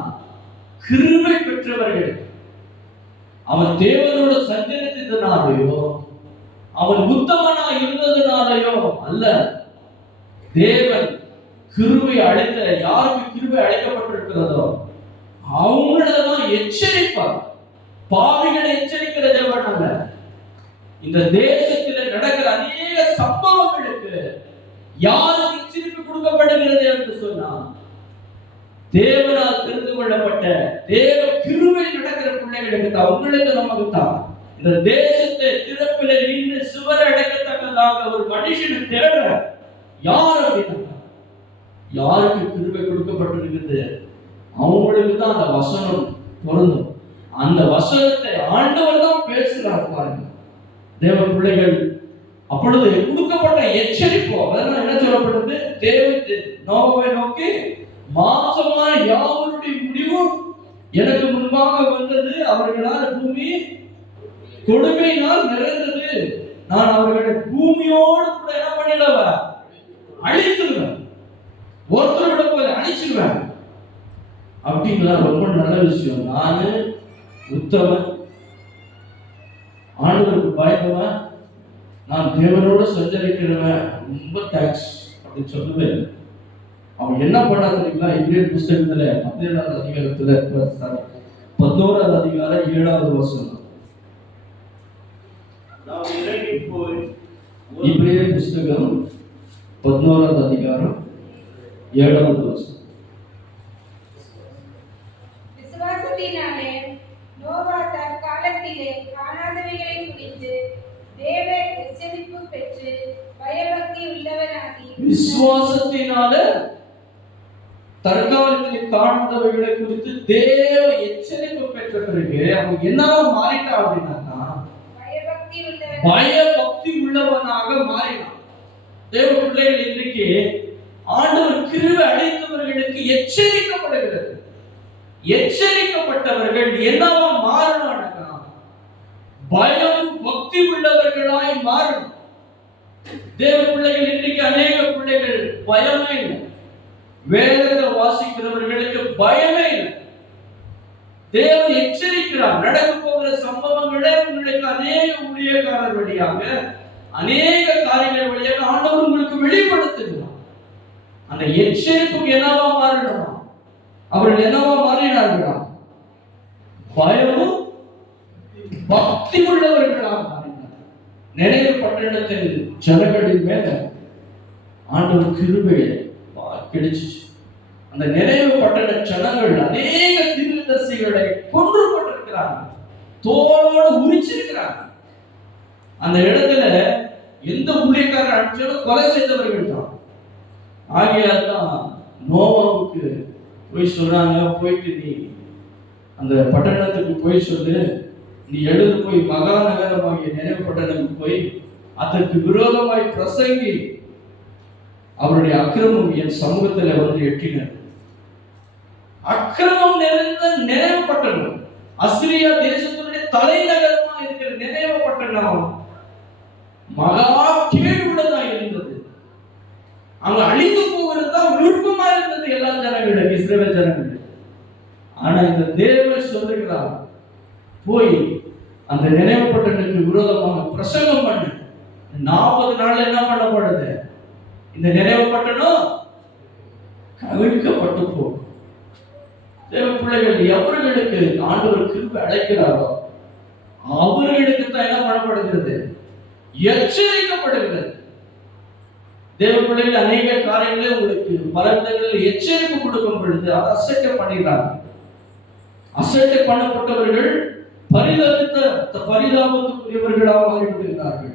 கிருபை பெற்றவர்கள். அவன் தேவனோடு சஞ்சரித்ததுனாலேயோ அவன் உத்தமனா இருந்ததுனாலேயோ அல்ல, தேவன் கிருபை அழைத்த யாருக்கு கிருபை அழைக்கப்பட்டிருக்கிறதோ அவங்களதான் எச்சரிப்பார். பாவிகளை எச்சரிக்கிற தேவன் அல்ல. இந்த தேசத்தில் நடக்கிற அநேக சம்பவங்களுக்கு யாருக்கு எச்சரிக்கை கொடுக்கப்படுகிறது என்று சொன்னால், தேவனால் தெரிந்து கொள்ளப்பட்ட தேவ கிருபை நடக்கிற பிள்ளைகளுக்கு தான், உங்களுக்கு நமக்கு தான். இந்த தேசத்தை திறப்பில நின்று சுவரை அடைக்கத்தக்கதாக ஒரு மனுஷனை தேட யார் அப்படின்னா, யாருக்கு கிருபை கொடுக்கப்பட்டிருக்கிறது அவங்களுக்கு தான் அந்த வசனம் பொருந்தும். அந்த வசனத்தை ஆண்டவர் தான் பேசுகிறார் பாருங்க தேவ பிள்ளைகள். அப்பொழுது கொடுக்கப்பட்ட எச்சரிப்பு அதெல்லாம் என்ன சொல்லப்பட்டது, தேவ நோவாவை நோக்கி, மாம்சமான யாவருடைய முடிவும் எனக்கு முன்பாக வந்தது. அவர்களால் பூமி கொடுமையினால் நிறைந்தது. நான் அவர்களை பூமியோடு கூட என்ன பண்ணிடுவேன், அழித்துடுவேன். ஒருத்தர் விட போய் அழிச்சிடுவேன். அப்படிங்களா? ரொம்ப நல்ல விஷயம். நானு உத்தமன், ஆண்டவருக்கு பயந்தவன், நான் தேவனோட சஞ்சரிக்கிறவன், ரொம்ப தேங்க்ஸ் அப்படின்னு சொல்லவே இல்லை. அவன் என்ன பண்ணா தெரியுங்களா? இப்ரேயர் புஸ்தகத்துல 17வது அதிகாரத்துல 11வது அதிகாரம் 7வது வசனம். இப்ரேயர் புஸ்தகம் 11வது அதிகாரம் 7வது வசனம். விசுவாசத்தினாலே நோவா தன் காலத்திலே காணாதவைகளை குறித்து தேவ எச்சரிப்பு பெற்று பயபக்தி உள்ளவனாகி, விசுவாசத்தினால தற்காலத்தில் காணாதவைகளை குறித்து தேவ எச்சரிப்பு பெற்ற பிறகு அவன் என்னவா மாறிட்டான் அப்படின்னாக்கா, பயபக்தி உள்ளவனாக மாறினான். தேவ பிள்ளைகள் இன்றைக்கு ஆண்டவர் கிருபை அழைத்தவர்களுக்கு எச்சரிக்கப்படுகிறது. எச்சரிக்கப்பட்டவர்கள் என்னவா மாறணும்னாக்கா, பயம் பக்தி உள்ளவர்களாய் மாறணும். தேவ பிள்ளைகள் இன்றைக்கு அநேக பிள்ளைகள் பயமே இல்லை. வேதத்தை வாசிக்கிறவர்களுக்கு பயமே இல்லை. தேவன் எச்சரிக்கிறார். நடக்க போகிற சம்பவங்களே உங்களுக்கு அநேக ஊழியக்காரர் வழியாக அநேக காரியங்கள் வழியாக ஆண்டவர் உங்களுக்கு வெளிப்படுத்துகிறார். அந்த எச்சரிப்புக்கு என்னவா மாறணும், அவர்கள் என்னவா மாறினார்களா, பயமும் பக்தி உள்ளவர்களாக மாறினார். நினைவு பட்டணத்தின் ஜனங்களின் மேல ஆண்டவர் கிருபை கிடைச்சிச்சு. அந்த நினைவு பட்டண ஜனங்கள் அநேக தீர்க்கதரிசிகளை கொன்று போட்டிருக்கிறார்கள், தோளோடு உரிச்சிருக்கிறார்கள். அந்த இடத்துல எந்த ஊழியக்காரர் அடிச்சாலும் கொலை செய்தவர்கள் தான். ஆகையால் தான் நோவாவுக்கு போய் சொல்றாங்க, போயிட்டு நீ அந்த பட்டணத்துக்கு போய் சொல்லு, நீ எழுந்து போய் மகா நகரமாகிய நினைவு பட்டணத்துக்கு போய் அதற்கு விரோதமாய் பிரசங்கி, அவருடைய அக்கிரமம் என் சமூகத்தில் வந்து எட்டினது. அக்கிரமம் நிறைந்த நினைவு பட்டணம், அசிரியா தேசத்தினுடைய தலைநகரமா இருக்கிற நினைவு பட்டணம் மகா கேடுள்ளதா இருந்தது. அங்க அழிந்து போகிறது தான் விருப்பமா இருந்தது எல்லா ஜனங்களும், இஸ்ரவேல் ஜனங்கள். ஆனா இந்த தேவன் சொல்லுகிறார், போய் அந்த நினைவு பட்டணத்துக்கு விரோதமாக பிரசங்கம் பண்ணு. 40 நாள் என்ன பண்ணப்படுது? இந்த நினைவு பட்டணம் கவிழ்க்கப்பட்டு போகும். தேவ பிள்ளைகள் எவர்களுக்கு ஆண்டவர் கிருபை அழைக்கிறாரோ அவர்களுக்கு தான் என்ன பண்ணப்படுகிறது? எச்சரிக்கப்படுகிறது. தேவ பிள்ளைகள் அநேக காரியங்களே உங்களுக்கு பல விதங்களில் எச்சரிப்பு கொடுக்கும் பொழுது அதை அசட்டை பண்ணிடுறாங்க. அசட்டை பண்ணப்பட்டவர்கள் பரிதாபத்துக்குரியவர்களாக மாறிவிடுகிறார்கள்.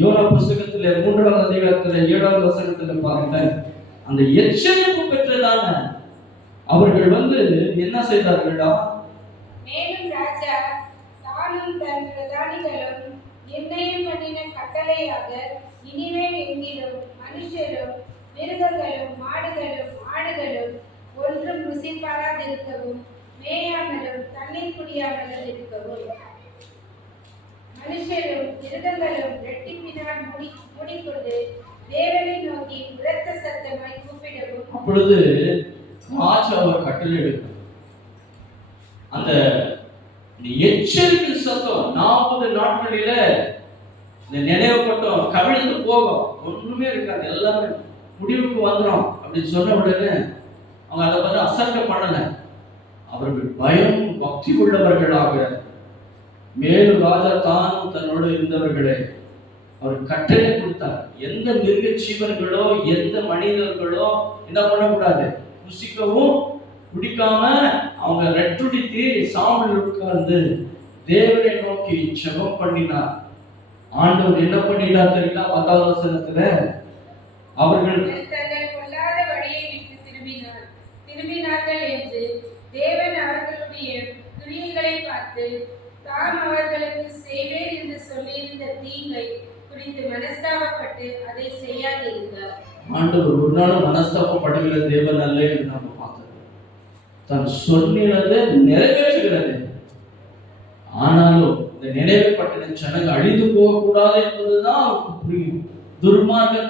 யோனா புஸ்தகத்திலே 3ஆம் அதிகாரத்திலே 7ஆம் வசனத்திலே பாருங்க, அந்த எச்சரிப்பு பெற்றதான அவர்கள் என்ன செய்தார்களா? மேலும் ராஜா தானும் தன் பிரதானிகளும் நிர்ணயம் பண்ணின கட்டளையாக இனிமேல் எங்கிலும் மனுஷரும் மிருகங்களும் மாடுகளும் ஆடுகளும் ஒன்றும் ருசி பாராதிருக்கவும் மேயாமலும் தண்ணீர் குடியாமலும் இருக்கவும், மனுஷரும் மிருகங்களும் ரெட்டிப்பினால் மூடிக்கொண்டு தேவனை நோக்கி உரத்த சத்தமாய் கூப்பிடவும். அப்பொழுது ராஜா அவர் கட்டளையிடுகிறார். அந்த எச்சரிக்கை சத்தம் 40 நாட்களில இந்த நினைவுப்பட்டோம் கவிழ்ந்து போகும், ஒன்றுமே இருக்காது, எல்லாமே முடிவுக்கு வந்துடும் அப்படின்னு சொன்ன உடனே அவங்க அதை வந்து அசட்டை பண்ணல. அவர்கள் பயம் பக்தி உள்ளவர்களாக, மேலும் ராஜா தானும் தன்னோடு இருந்தவர்களை அவர் கட்டளை கொடுத்தார். எந்த மிருக ஜீவன்களோ எந்த மனிதர்களோ என்ன பண்ணக்கூடாது? புசிக்கவும் குடிக்காம அவங்க ரெட்டுடித்து சாம்பல் உட்கார்ந்து தேவனை நோக்கி ஜெபம் பண்ணினார். ஆண்டவர் என்ன பண்ணினார் தெரியுமா? 10ஆம் வசனத்துல அவர்கள் தங்கள் கொல்லாத வழியை விட்டு திரும்பினார்கள் என்று தேவன் அவர்களுடைய கிரியைகளை பார்த்து தாம் அவர்களுக்கு செய்வேன் என்று சொல்லியிருந்த தீங்கை குறித்து மனஸ்தாபப்பட்டு அதை செய்யாதிருந்தார். ஆண்டவர் ஒரு நாள் மனஸ்தாபப்படுகிற தேவன் அல்ல என்று நாம் பார்த்தோம். தன் சொன்னதை நிறைவேற்றுகிறது. ஆனாலும் இந்த நினைவுப்பட்ட ஜனங்கள் அழிந்து போகக்கூடாது என்பதுதான் அவருக்கு புரியும்.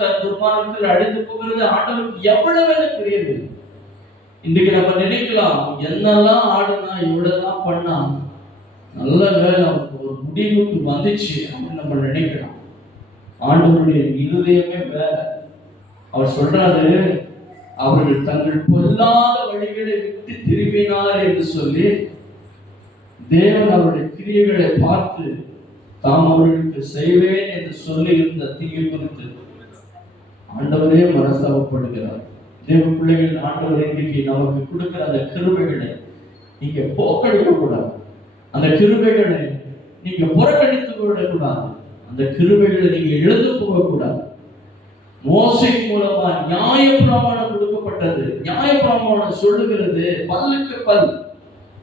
தன் துர்மார்க்கத்தில் அழிந்து போகிறது ஆண்டவருக்கு எவ்வளவு புரியுது. இன்றைக்கு நம்ம நினைக்கலாம், என்னெல்லாம் ஆடுனா இவ்வளவுதான் பண்ணா நல்ல வேலை அவருக்கு ஒரு முடிவுக்கு வந்துச்சு அப்படின்னு நம்ம நினைக்கலாம். ஆண்டவருடைய இருதயமே வேற. அவர் சொல்றாரு, அவர்கள் தங்கள் பொல்லாத வழிகளை விட்டு திரும்பினார் என்று சொல்லி தேவன் அவருடைய கிரியைகளை பார்த்து தாம் அவர்களுக்கு செய்வேன் என்று சொல்லி இருந்த தீங்கை குறித்து ஆண்டவரே மனஸ்தாபப்படுகிறார். தேவ பிள்ளைகள், ஆண்டவர் இன்றைக்கு நமக்கு கொடுக்கிற அந்த கிருபைகளை நீங்க போக்கடிக்க கூடாது. அந்த கிருபைகளை நீங்க புறக்கணித்து விடக்கூடாது. அந்த கிருபைகளை நீங்க எழுந்து போகக்கூடாது. மோசே மூலமா நியாயப்பிரமாணம் கொடுக்கப்பட்டது. நியாயப்பிரமாணம் சொல்லுகிறது, பல்லுக்கு பல்,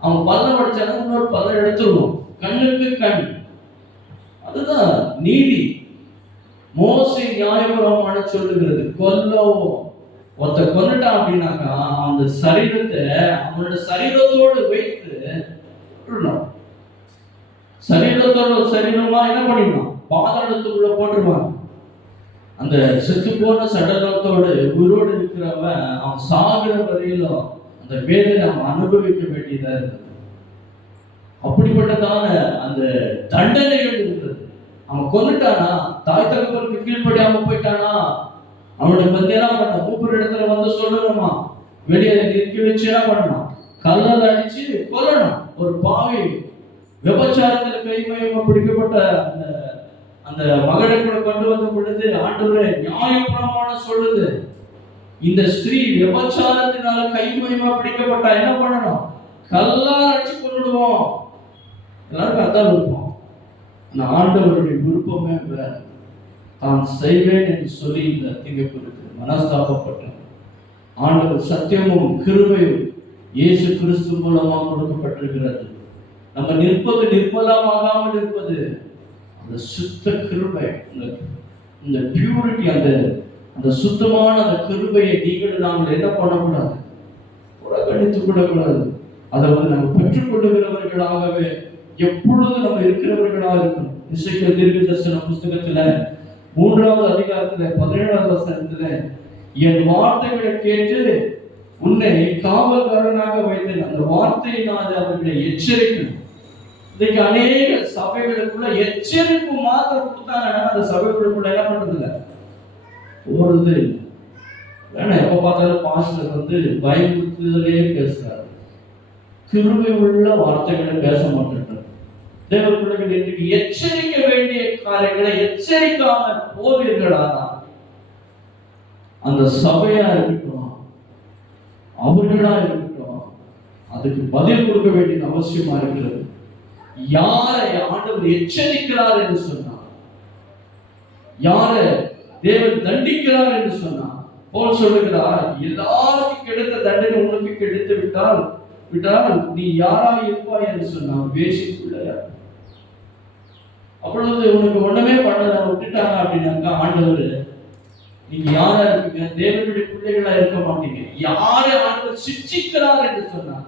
அவன் பல்ல உடைச்சான இன்னொரு பல்ல எடுத்துருவோம், கண்ணுக்கு கண். அதுதான் நீதி. மோசே நியாயப்பிரமாணம் சொல்லுகிறது, கொல்லவும் ஒருத்த கொன்னுட்டான் அப்படின்னாக்கா அந்த சரீரத்தை அவனோட சரீரத்தோடு வைத்து சரீரத்தோட சரீரமா என்ன பண்ணிடணும், பாதாளத்துக்குள்ள போட்டுருவாங்க. அந்த செத்து போன சடலத்தோடு உயிரோடு இருக்கிறவன் அவன் சாகிற வரையிலும் அந்த வேதனை அவன் அனுபவிக்க வேண்டியதா இருந்தது. அப்படிப்பட்டதான அந்த தண்டனைகள் இருந்தது. அவன் கொன்னுட்டானா, தாய் தகப்பனுக்கு கீழ்ப்படியாம போயிட்டானா, அவனுடைய என்ன பண்ண, மூப்பர் இடத்துல வந்து சொல்லணுமா, வெளியே நிற்க வச்சு என்ன பண்ணணும், கல்லால் அடிச்சு கொல்லணும். ஒரு பாவி விபச்சாரத்துல கைமயமா பிடிக்கப்பட்ட அந்த மகளை கூட கொண்டு வந்த பொழுது ஆண்டவரே நியாயப்பிரமாணம் சொல்லுது, இந்த ஸ்திரீ விபச்சாரத்தினால கைமயமா பிடிக்கப்பட்டா என்ன பண்ணணும், கல்லால் அடிச்சு கொண்டுடுவோம். எல்லாருக்கும் அதான் விருப்பம். அந்த ஆண்டவருடைய விருப்பமே வேற. தான் செய்வேன் என்று சொல்லி இந்த தீங்கை குறித்து மனஸ்தாபப்பட்ட ஆண்டவர் சத்தியமும் கிருபையும் இயேசு கிறிஸ்து மூலமாக கொடுக்கப்பட்டிருக்கிறது. நம்ம நிற்பது நிர்மலமாகாமல் இருப்பது அந்த சுத்த கிருபை, இந்த பியூரிட்டி, அந்த சுத்தமான அந்த கிருபையை நீங்கள் நாங்கள் என்ன பண்ணக்கூடாது, புறக்கணித்துக் கொள்ளக்கூடாது. அதை நம்ம பெற்றுக்கொள்ளுகிறவர்களாகவே எப்பொழுது நம்ம இருக்கிறவர்களாக இருக்கணும். எசேக்கியேல் தீர்க்கதரிசன புஸ்தகத்துல 3வது அதிகாரத்துல 17வது வசனத்துல, என் வார்த்தைகளை கேட்டு உன்னை காவல்காரனாக வைத்தேன். அந்த வார்த்தையினால் அவர்களை எச்சரிக்கணும். இன்னைக்கு அநேக சபைகளுக்குள்ள எச்சரிப்பு மாத்திரம் கொடுத்தாங்கன்னா அந்த சபைகளுக்குள்ள என்ன பண்றது போறது வேணா. எப்ப பார்த்தாலும் பாஸ்டர் பயமுறுத்துதலே பேசுறாரு, கிருபை உள்ள வார்த்தைகளை பேச மாட்டேன்றார். தேவ பிள்ளைகள் இன்றைக்கு எச்சரிக்க வேண்டிய காரியங்களை எச்சரிக்காமல் போவீர்களானால் அந்த சபையா இருக்கட்டும், அவர்களா இருக்கட்டும், அதுக்கு பதில் கொடுக்க வேண்டிய அவசியமா இருக்கிறது. யாரை ஆண்டவர் எச்சரிக்கிறார் என்று சொன்னார், யாரை தேவன் தண்டிக்கிறார் என்று சொன்னார், போல் சொல்லுகிறார், எல்லாருக்கும் கிடைத்த தண்டனை உனக்கு கிடைத்து விட்டால் நீ யாரா இருப்பாய் என்று சொன்னார், வேசிக்குள்ளையா. அப்பொழுது உனக்கு ஒண்ணுமே பண்ணல விட்டுட்டாங்க அப்படின்னாக்கா, ஆண்டவர் நீங்க யாரா இருக்கீங்க, தேவனுடைய பிள்ளைகளா இருக்க மாட்டீங்க. யாரை ஆண்டவர் சிட்சிக்கிறார் என்று சொன்னார்,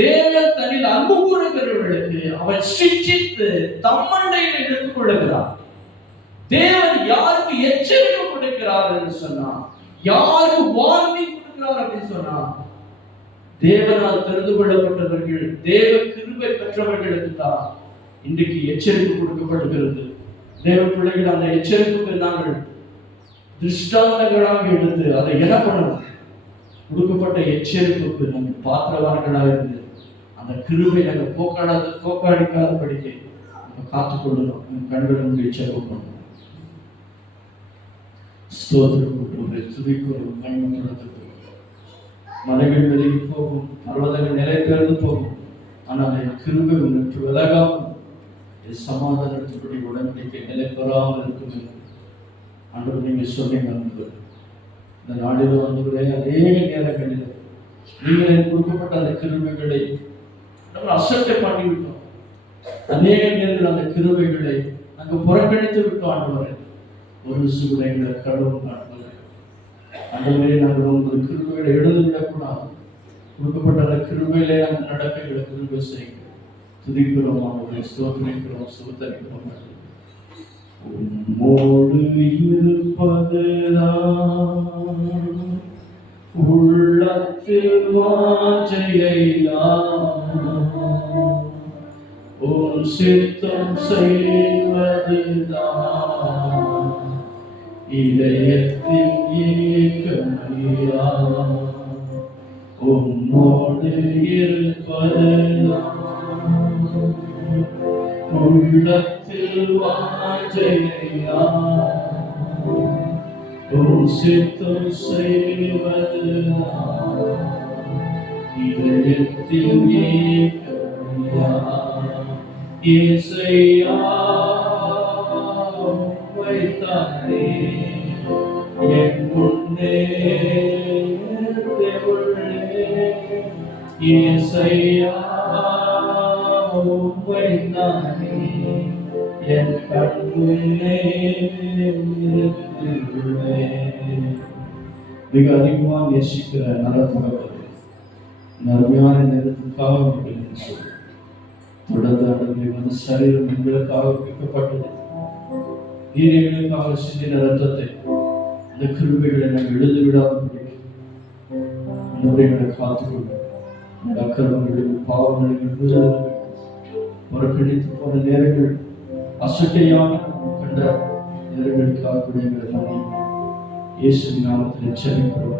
தேவன் தன்னில் அன்பு கூறுகிறவர்களுக்கு அவன் சிட்சித்து தம்மண்டையில் எடுத்துக் கொள்ளுகிறார். தேவன் யாருக்கு எச்சரிக்கை கொடுக்கிறார் என்று சொன்னார், யாருக்கு வார்னிங் கொடுக்கிறார் அப்படின்னு சொன்னார், தேவனால் தெரிந்து கொள்ளப்பட்டவர்கள், தேவ கிருபை பெற்றவர்களுக்கு தான் இன்றைக்கு எச்சரிக்கை கொடுக்கப்படுகிறது. தேவ பிள்ளைகள் அந்த எச்சரிப்புக்கு நாங்கள் திருஷ்டாந்தங்களாக எடுத்து அதை என்ன பண்ணணும், கொடுக்கப்பட்ட எச்சரிப்புக்கு நாங்கள் பாத்திரவான்களாக இருந்து அந்த கிருபை நாங்கள் போக்காடிக்காத படிக்க காத்துக்கொள்ளணும். கண்களுடைய செலவு ஸ்தோத்திரம் துதிக்கிறோம். மலைகள் விலகி போகும், பர்வதங்கள் நிலை பெயர்ந்து போகும், ஆனால் என் கிருபை உனக்கு விலகாமல் என் சமாதானத்துப்படி உடன்படிக்கை நிலை பெறாமல் இருக்கும். ஆண்டவர் நீங்க சொன்னீங்க, இந்த நாளில் வந்தவரே அநேக நேரங்களில் நீங்கள் கொடுக்கப்பட்ட அந்த கிருபைகளை நம்ம அசட்டை பண்ணிவிட்டோம். அநேக நேரங்கள் அந்த கிருபைகளை நாங்கள் புறக்கணித்து விட்டோம். ஆண்டவரே ஒரு சூழ்நிலை கடவுள் ஆண்டவரே நாங்கள் உங்கள் கிருபைகளை எழுதுவிடக்கூடாது. கொடுக்கப்பட்ட அந்த கிருபையிலே நாங்கள் நடக்கைகளை கிருபை செய்ய துதிக்கிறோம். அவர்களை ஸ்தோத்திரிக்கிறோம், சுத்தரிக்கிறோம். உம்மோடு இருப்பதுதான் உள்ளத்தில் வாஞ்சையைதான், உன் சித்தம் செய்வதுதான் இதயத்தில் ஏக்கமையா. உம்மோடு இருப்பதுதான் உள்ளத்தில் வாஞ்சையா, உன் சித்தம் செய்வதுதான் இதயத்தில் ஏக்கமையா. இயேசையா வைத்தானே என் முன்னே உள்ளே, இயேசையா வைத்தானே என் கண்முன்னே உள்ளே. மிக அதிகமாக நேசிக்கிற நல்ல தகவல் அருமையான நேரத்துக்காக தொடர்ந்து அந்த சரீரம் எங்களுக்காக வைக்கப்பட்டது. நீர்களுக்காக சிந்தின ரத்தத்தை அந்த கிருபைகளை நாங்கள் எழுந்து விடாமல் முறைகளை காத்துக்கொண்டு அக்கிரமங்களும் பாவங்களையும் புறக்கணித்து போன நேரங்கள், அசட்டையான கண்ட நேரங்களுக்காக எங்களை இயேசு நாமத்தில் எச்சரிக்கிறோம்.